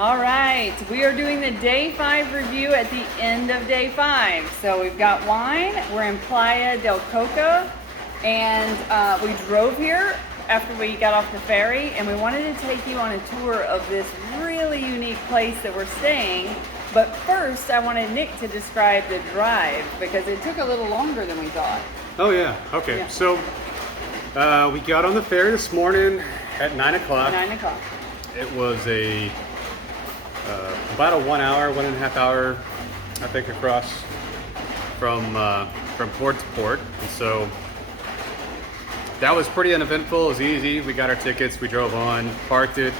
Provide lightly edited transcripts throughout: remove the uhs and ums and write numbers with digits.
All right, we are doing the day 5 review at the end of day 5. So we've got wine. We're in Playa del Coco, and we drove here after we got off the ferry, and we wanted to take you on a tour of this really unique place that we're staying. But first, I wanted Nick to describe the drive because it took a little longer than we thought. Oh yeah, okay. Yeah. So we got on the ferry this morning at 9 o'clock. 9 o'clock. It was about a 1 hour, 1.5 hour, I think, across from port to port. And so that was pretty uneventful. It was easy. We got our tickets, we drove on, parked it,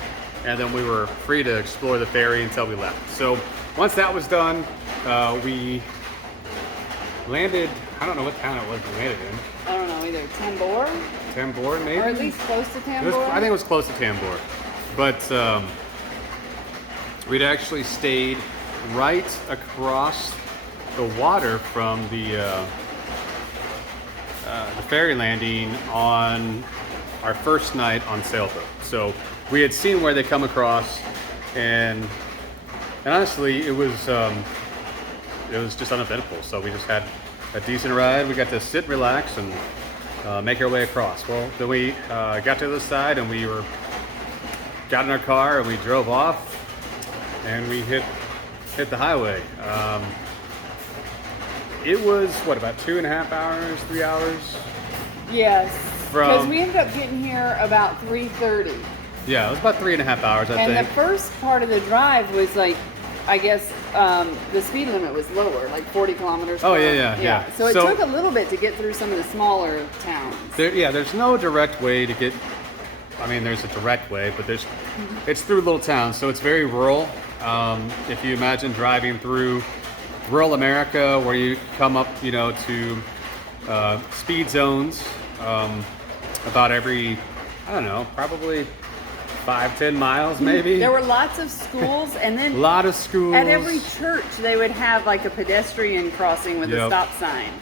and then we were free to explore the ferry until we left. So once that was done, we landed, I don't know what town it was we landed in. I don't know, either Tambor? Tambor, maybe? Or at least close to Tambor? I think it was close to Tambor. But we'd actually stayed right across the water from the ferry landing on our first night on sailboat. So we had seen where they come across, and honestly, it was just uneventful. So we just had a decent ride. We got to sit, relax, and make our way across. Well, then we got to the other side, and we got in our car, and we drove off, and we hit the highway. It was about 2.5 hours, 3 hours. Yes, because we ended up getting here about 3:30. Yeah, it was about 3.5 hours, I think. And the first part of the drive was like, I guess the speed limit was lower, like 40 kilometers per hour. Oh, yeah. So it took a little bit to get through some of the smaller towns. There's no direct way to get. I mean, there's a direct way, but it's through little towns, so it's very rural. If you imagine driving through rural America, where you come up, to speed zones about every, I don't know, probably 5-10 miles, maybe. There were lots of schools, and then a lot of schools. At every church, they would have like a pedestrian crossing with a stop sign.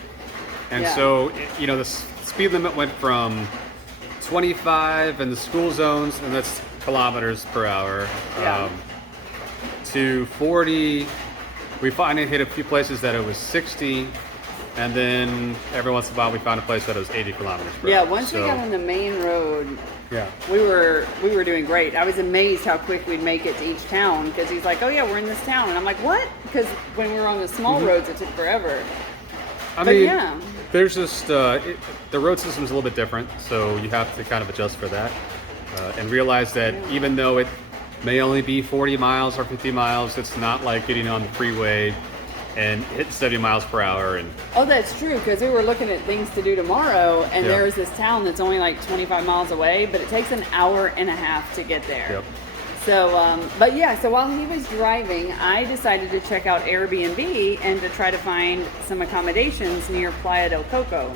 And so, the speed limit went from 25 in the school zones, and that's kilometers per hour, to 40. We finally hit a few places that it was 60, and then every once in a while we found a place that it was 80 kilometers per hour. Yeah, once we got on the main road, we were doing great. I was amazed how quick we'd make it to each town, because he's like, oh yeah, we're in this town. And I'm like, what? Because when we were on the small roads, it took forever. I mean, there's just, the road system's a little bit different, so you have to kind of adjust for that and realize that even though it may only be 40 miles or 50 miles, it's not like getting on the freeway and hit 70 miles per hour. And oh, that's true, because we were looking at things to do tomorrow, and there's this town that's only like 25 miles away, but it takes an hour and a half to get there. Yep. So, so while he was driving, I decided to check out Air B&B and to try to find some accommodations near Playa del Coco.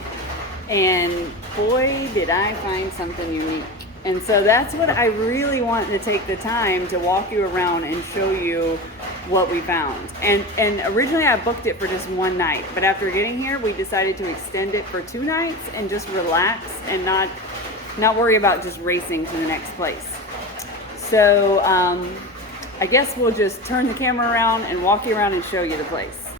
And boy, did I find something unique. And so that's what I really want to take the time to walk you around and show you what we found. And originally I booked it for just one night, but after getting here, we decided to extend it for 2 nights and just relax and not worry about just racing to the next place. So I guess we'll just turn the camera around and walk you around and show you the place.